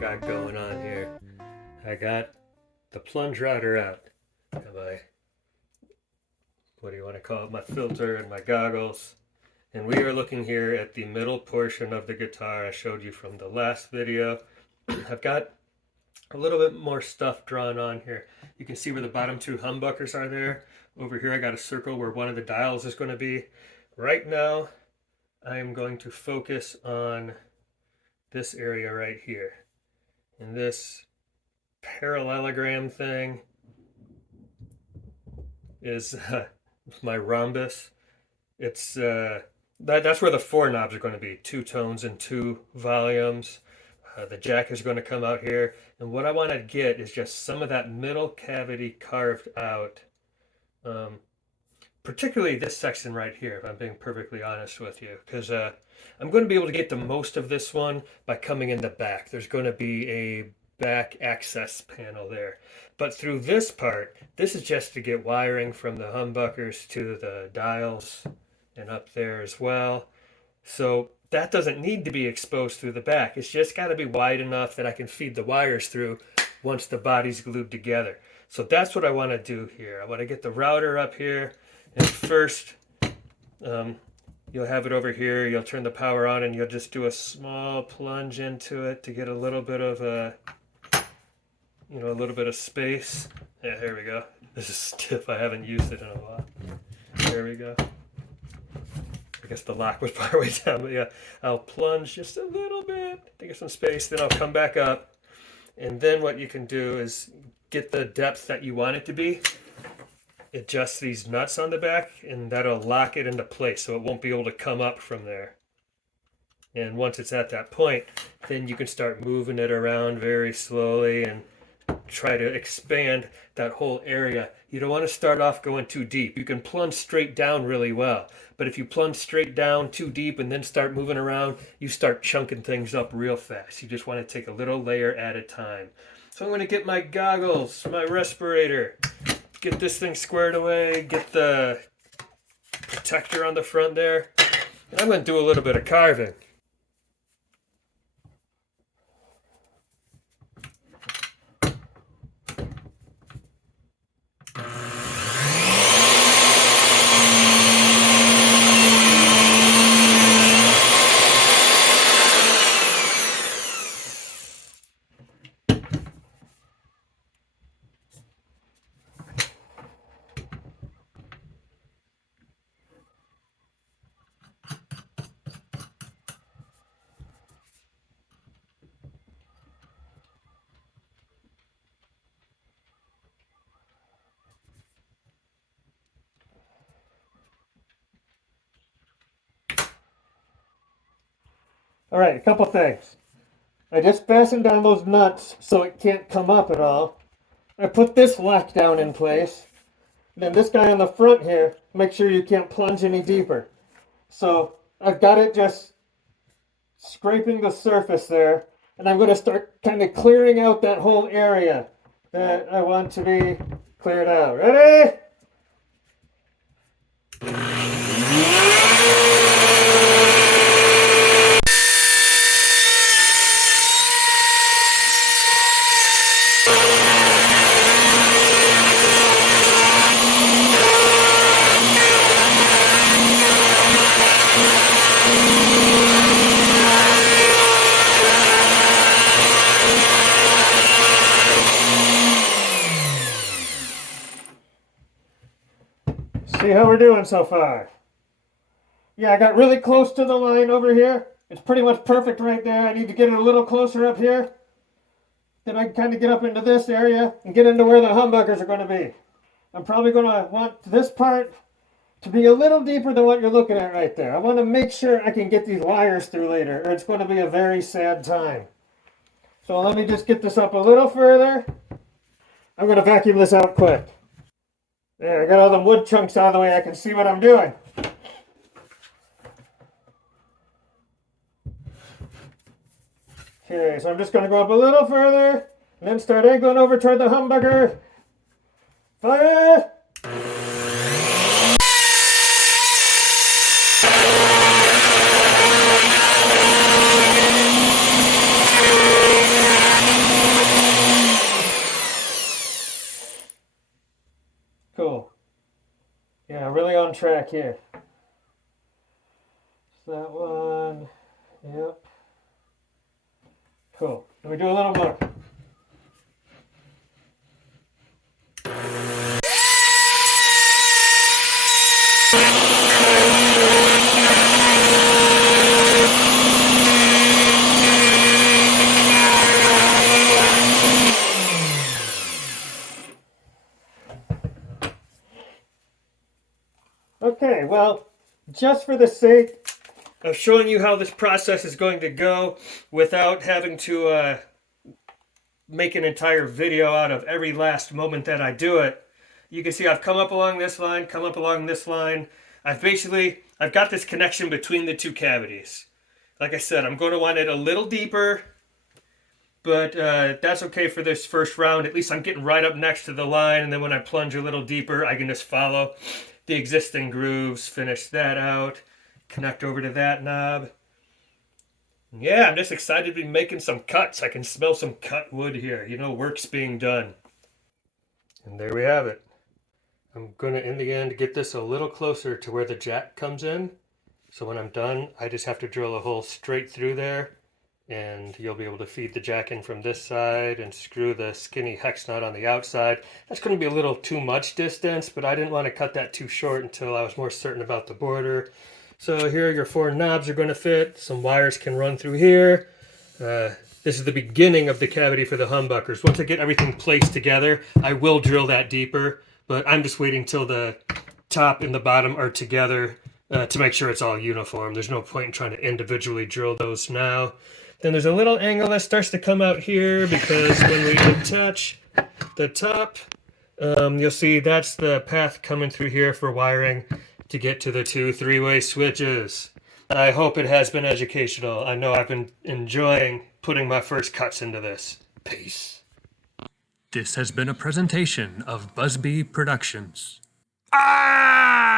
got going on here. I got the plunge router out. And what do you want to call it? My filter and my goggles. And we are looking here at the middle portion of the guitar I showed you from the last video. I've got a little bit more stuff drawn on here. You can see where the bottom two humbuckers are there. Over here I got a circle where one of the dials is going to be. Right now I am going to focus on this area right here. And this parallelogram thing is my rhombus. It's that's where the four knobs are going to be, 2 tones and 2 volumes. The jack is going to come out here, and what I want to get is just some of that middle cavity carved out, particularly this section right here, if I'm being perfectly honest with you, because I'm going to be able to get the most of this one by coming in the back. There's going to be a back access panel there, but through this part, this is just to get wiring from the humbuckers to the dials and up there as well. So that doesn't need to be exposed through the back. It's just got to be wide enough that I can feed the wires through once the body's glued together. So that's what I want to do here. I want to get the router up here, and first you'll have it over here. You'll turn the power on and you'll just do a small plunge into it to get a little bit of a little bit of space. Yeah, here we go. This is stiff. I haven't used it in a while. There we go. I guess the lock was part way down, but yeah, I'll plunge just a little bit to get some space, then I'll come back up, and then what you can do is get the depth that you want it to be, adjust these nuts on the back, and that'll lock it into place so it won't be able to come up from there. And once it's at that point, then you can start moving it around very slowly and try to expand that whole area. You don't want to start off going too deep. You can plunge straight down really well, but if you plunge straight down too deep and then start moving around, you start chunking things up real fast. You just want to take a little layer at a time. So I'm going to get my goggles, my respirator, get this thing squared away, get the protector on the front there, and I'm going to do a little bit of carving. All right, a couple things. I just fastened down those nuts so it can't come up at all. I put this lock down in place. Then this guy on the front here, make sure you can't plunge any deeper. So I've got it just scraping the surface there, and I'm going to start kind of clearing out that whole area that I want to be cleared out. Ready? See how we're doing so far. Yeah, I got really close to the line over here. It's pretty much perfect right there. I need to get it a little closer up here. Then I can kind of get up into this area and get into where the humbuckers are going to be. I'm probably going to want this part to be a little deeper than what you're looking at right there. I want to make sure I can get these wires through later, or it's going to be a very sad time. So let me just get this up a little further. I'm going to vacuum this out quick. There, I got all the wood chunks out of the way. I can see what I'm doing. Okay, so I'm just going to go up a little further, and then start angling over toward the humbucker. Fire! really on track here. That one, yep. Cool. Let me do a little more. Okay, well, just for the sake of showing you how this process is going to go without having to make an entire video out of every last moment that I do it, you can see I've come up along this line, come up along this line. I've got this connection between the two cavities. Like I said, I'm going to want it a little deeper, but that's okay for this first round. At least I'm getting right up next to the line, and then when I plunge a little deeper, I can just follow the existing grooves, finish that out, connect over to that knob. Yeah, I'm just excited to be making some cuts. I can smell some cut wood here. You know, work's being done. And there we have it. I'm going to, in the end, get this a little closer to where the jack comes in. So when I'm done, I just have to drill a hole straight through there, and you'll be able to feed the jack in from this side and screw the skinny hex nut on the outside. That's going to be a little too much distance, but I didn't want to cut that too short until I was more certain about the border. So here your 4 knobs are going to fit. Some wires can run through here. This is the beginning of the cavity for the humbuckers. Once I get everything placed together, I will drill that deeper, but I'm just waiting till the top and the bottom are together to make sure it's all uniform. There's no point in trying to individually drill those now. Then there's a little angle that starts to come out here because when we attach the top, you'll see that's the path coming through here for wiring to get to the 2 3-way switches. I hope it has been educational. I know I've been enjoying putting my first cuts into this. Peace. This has been a presentation of BuzzBee Productions. Ah!